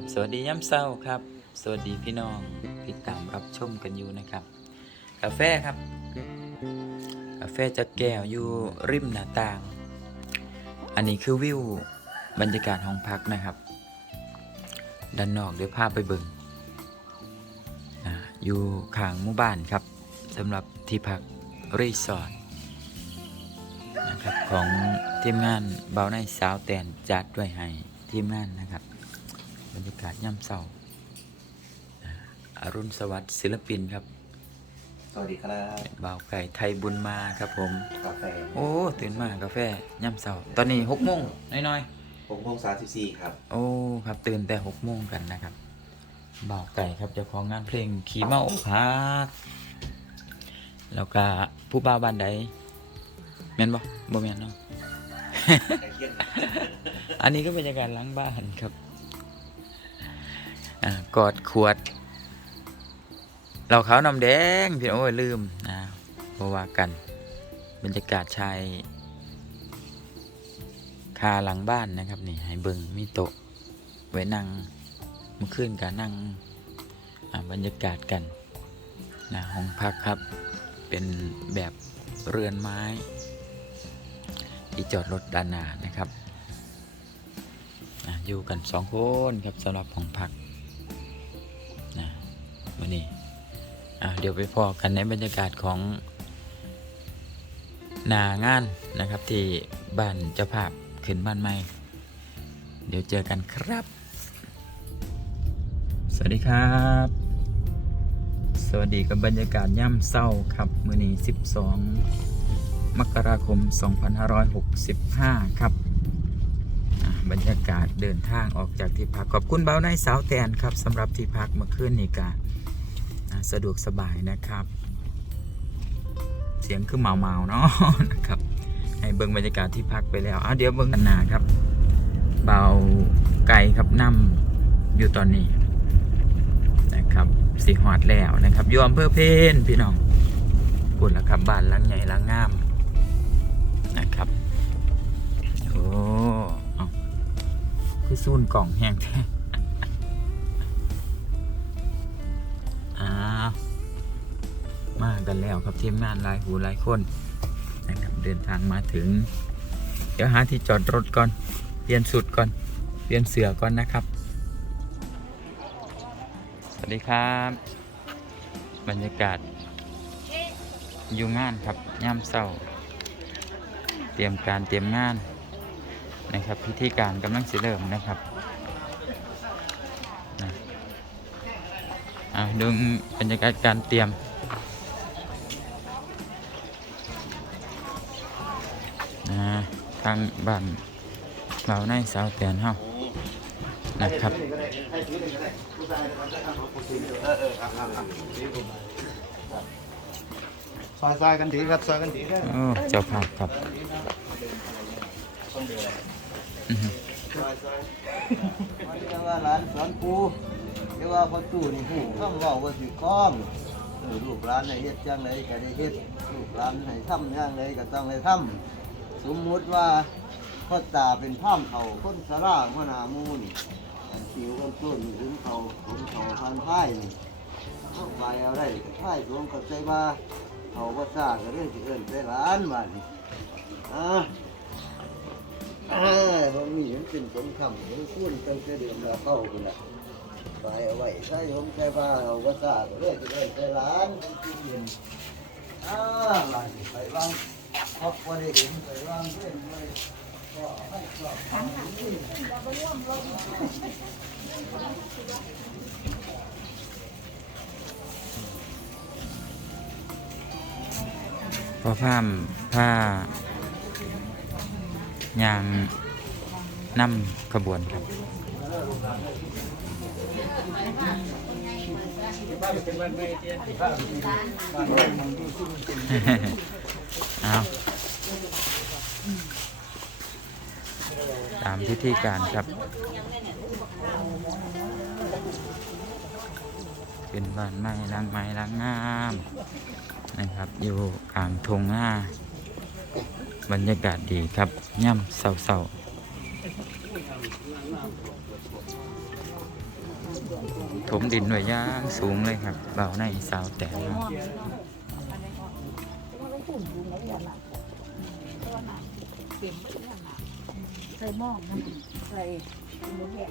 ับสวัสดีย้ำเศร้าครับ สวัสดีพี่น้องติดตามรับชมกันอยู่นะครับ กาแฟครับ กาแฟจะแก้วอยู่ริมหน้าต่าง อันนี้คือวิวบรรยากาศห้องพักนะครับ ด้านนอกเดี๋ยวพาไปเบิงอ่าอยู่ข้างหมู่บ้านครับสำหรับที่พักรีสอร์ทนะครับของทีมงานเบาในสาวแตนจัดไว้ให้ทีมงานนะครับ บรรยากาศย่ำเศร้าอ่าอรุณสวัสดิ์ศิลปินครับ สวัสดีครับบ่าวไก่ไทยบุญมาครับผม กาแฟโอ้ตื่นมากาแฟย่ำเศร้า ตอนนี้หกโมงน้อยผมพงษ์สามสิบสี่ครับ ๆ โอ้ครับตื่นแต่หกโมงกันนะครับบ่าวไก่ครับเจ้าของงานเพลงขี่เมาอกหักแล้วก็ผู้บ่าวบ้านใดแม่นบ่บ่แม่นเนาะอันนี้ก็บรรยากาศหล้างบ้านครับอ่า กอดขวดเราเขานำแดงพี่โอ้ยลืมนะเพราะว่ากันบรรยากาศชายคาหลังบ้านนะครับนี่ให้เบิงมีโต๊ะไว้นั่งเมื่อคืนก็นั่งบรรยากาศกันนะห้องพักครับเป็นแบบเรือนไม้ ที่จอดรถด้านหน้านะครับอยู่กันสองคนครับสำหรับห้องพัก วันนี้อ่เดี๋ยวไปพอกันในบรรยากาศของหนางานนะครับที่บ้านเจ้าภาพขึ้นบ้านใหม่ เดี๋ยวเจอกันครับ สวัสดีครับ สวัสดีกับบรรยากาศย่ำเศร้าครับมือนี้ 12 มกราคม 2565 ครับบรรยากาศเดินทางออกจากที่พักขอบคุณเบ้าในสาวแตนครับสำหรับที่พักเมื่อคืนนี้กา สะดวกสบายนะครับ เสียงคือเมาเมาเนาะนะครับ ให้เบิ่งบรรยากาศที่พักไปแล้วอะเดี๋ยวเบิ่งกันนาครับ เบาไก่ครับนำอยู่ตอนนี้นะครับสีหอดแล้วนะครับอยู่อำเภอเพนพี่น้องปุ่นละครับบ้านลังใหญ่ลังงามนะครับโอ้อคือซูนกล่องแห้งแท้ กันแล้วครับทีมงานหลายหูหลายคนนะครับเดินทางมาถึง เดี๋ยวหาที่จอดรถก่อน เปลี่ยนสุดก่อน เปลี่ยนเสือก่อนนะครับ สวัสดีครับ บรรยากาศอยู่งานครับย่ำเศร้า เตรียมการเตรียมงานนะครับ พิธีการกำลังสิเริ่มนะครับนะอ่าดูบรรยากาศการเตรียม นะทางบ้านเราในสาวแตนเฮานะครับซอยซอยกันดีครับซอยกันดีครับโอ้เจ้าภาพครับอื้อหือเรียกว่าร้านสอนปูเรียกว่าประตูนี่หูข้ามเว่าว่าสิก้อมเออลูกร้านไหนเฮ็ดจังไดก็ได้เฮ็ดลูกร้านไหนทำจังไดก็ต้องได้ทำ สมมุติว่าพ่อตาเป็นพ่ามเขาคนสราพ่อนามูนอันสิวกันต้นถึงเขาผมเขาทานพ่ายนี่เข้าไปเอาได้ก็พ่ายสวมเข้าใจว่าเขาบ่ซ่าก็เรื่องสิเอิ้นไปร้านบัดนี้อ่าเอ้ยผมมีเห็นเป็นสมคำผมคุ้นตั้งแต่เดือนเราเข้าคุณละไปเอาไว้ใช้ผมใช้บ้าเอาก็ทราบเรื่อยจะได้ใช้ร้านกินเย็นอ่าหลายไปบ้าง ครอบครัวได้เห็นไปบ้างเพื่อนเลยก็ให้ชอบพอผ้ามผ้ายางนำขบวนครับ เอาตามพิธีการครับ เป็นบ้านไม้ล้างไม้ล้างงามนะครับ อยู่กลางทงหน้า บรรยากาศดีครับย่ำเศร้าๆ ถมดินหน่วยย่างสูงเลยครับเบาในสาวแต่ใส่หม้อนะใส่หมูแดง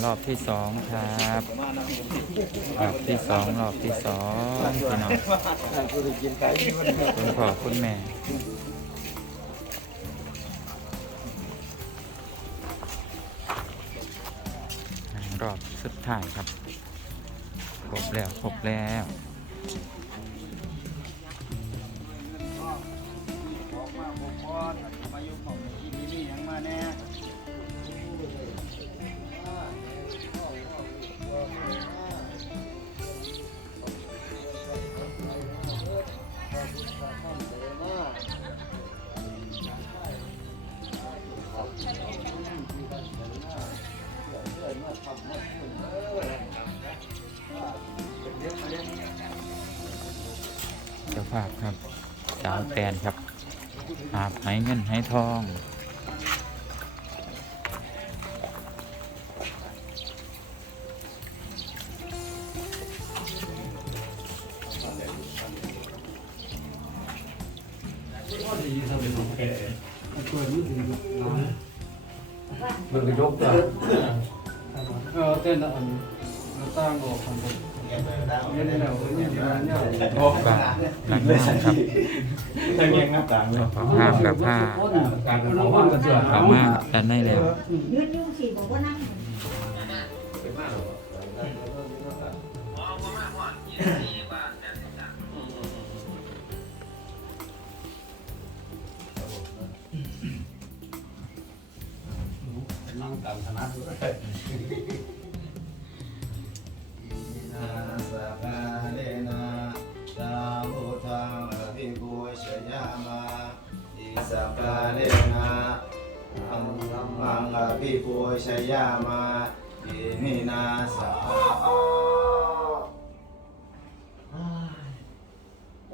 ารอบที่สองครับรอบที่สองรอบที่สองพี่น้องคุณพ่อคุณแม่รอบสุดท้ายครับครบแล้วครบแล้ว นครับหาบไหเงินไหทองมันก็ยกตัวเออเต้นอันตั้งออกคันเป็น เย็นแล้วเย็นแล้วเนี่ยก็หลังงานครับตั้งยังงับต่างเลยผ้ากับผ้าการกันของมันก็เสื่อมเอามาดันได้แล้วยืดยุ่งสิบอกว่านั่งนั่งตามคณะด้วย งอภิปุชยามาอิมินาสกา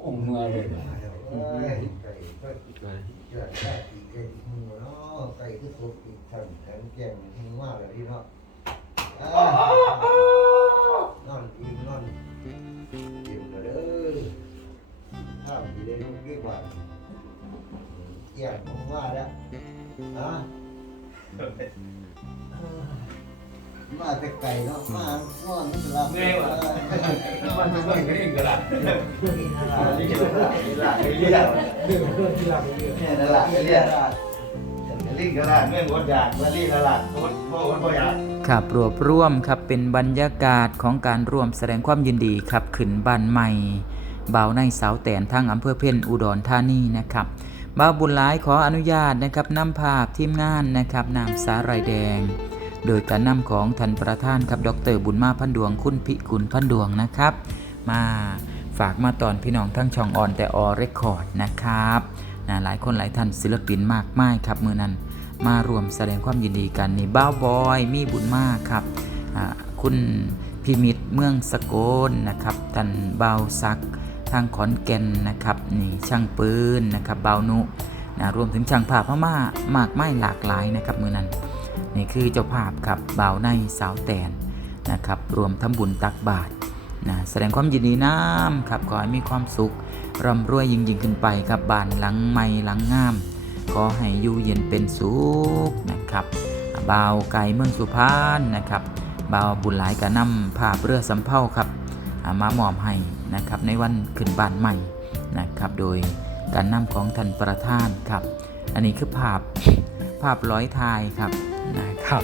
องค์เมื่อเลยไก่ก็เกิดได้ปีเกิดหัวเนาะไก่ที่สุกอีกสั่นแข็งแกร่งหิงมากเลยพี่เนาะนอนอิ่มนอนอิ่มเลยเด้อถ้ามีได้ลูกดีกว่าเกี่ยงของว่าแล้วฮะ มาแต่ไก่เนาะมานอนไม่ลับเนี่ยว่ะมันจะต้องเร่งกระดาษนี่คือหลักเรียกเรื่องเรื่องที่เราเรื่องเนี่ยนั่นละเรียกลิงกระลาดเมื่องดอยากและลิงกระลาดโคตรโคตรบ่อยากครับรวบร่วมครับเป็นบรรยากาศของการร่วมแสดงความยินดีครับขึ้นบ้านใหม่เบ่าในเสาแตนทางอำเภอเพ่นอุดรธานีนะครับ บ่าบุญหลายขออนุญาตนะครับนำภาพทีมงานนะครับนามสาหร่ายแดง โดยการนำของท่านประธานครับดรบุญมาพันดวงคุณพิกุลพันดวงนะครับ มาฝากมาตอนพี่น้องทั้งช่องออนแต่ออเรคคอร์ดนะครับนะหลายคนหลายท่านศิลปินมากมายครับมือนั้นมารวมแสดงความยินดีกันนี่บ้าบอยมีบุญมากครับคุณพิมิตรเมืองสกลนะครับท่านเบาซัก ทางขอนแก่นนะครับนี่ช่างปืนนะครับเบานุนะรวมถึงช่างภาพพม่ามากไม้หลากหลายนะครับมือนั้นนี่คือเจ้าภาพครับเบาในสาวแตนนะครับรวมทำบุญตักบาตรนะแสดงความยินดีน้ำครับขอให้มีความสุขร่ำรวยยิ่งยิ่งขึ้นไปครับบ้านหลังใหม่หลังงาม ขอให้อยู่เย็นเป็นสุขนะครับเบ่าไก่เมืองสุพรรณนะครับเบ่าบุญหลายกระนำภาพเรือสำเภาครับอ่ามามอบให้ นะครับในวันขึ้นบ้านใหม่นะครับโดยการนำของท่านประธานครับ อันนี้คือภาพภาพร้อยทายครับนะครับ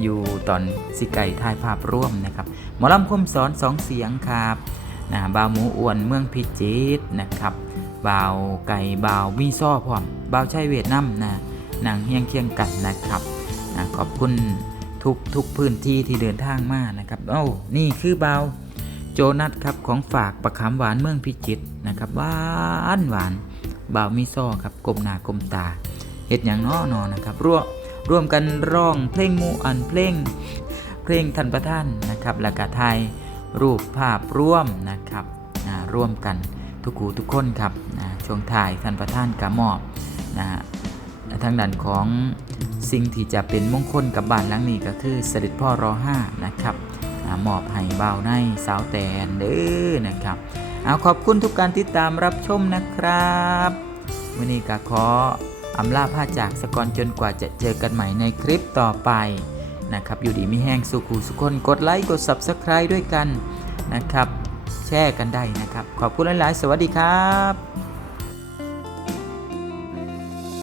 อยู่ตอนสิไก่ทายภาพร่วมนะครับหมอลำคมสอนสองเสียงครับนะบาวหมูอ้วนเมืองพิจิตรนะครับบาวไก่บาวมีซ่อพร้อมบาวใช้เวียดนามนะนางเฮียงเคียงกันนะครับนะขอบคุณทุกทุกพื้นที่ที่เดินทางมานะครับ เอ้า นี่คือบาว โจนัทครับของฝากประคำหวานเมืองพิจิตรนะครับหวานหวานบาวมีซ่อครับกลมหน้ากลมตาเห็ดอย่างน้อนอนะครับร่วมร่วมกันร้องเพลงมูอันเพลงเพลงท่านประท่านนะครับและกะไทยรูปภาพร่วมนะครับอ่าร่วมกันทุกคูทุกคนครับนะช่วงถ่ายท่านประท่านกระมอบนะฮะทางด้านของสิ่งที่จะเป็นมงคลกับบ้านหลังนี้ก็คือเสด็จพ่อรอห้านะครับ มอบให้เบาในสาวแตนเด้อนะครับเอาขอบคุณทุกการติดตามรับชมนะครับวันนี้ก็ขออำลาผ้าจากสกอนจนกว่าจะเจอกันใหม่ในคลิปต่อไปนะครับอยู่ดีไม่แห้งสุขูสุคนกดไลค์กด Subscribe ด้วยกันนะครับ แชร์กันได้นะครับ ขอบคุณหลาย ๆ สวัสดีครับ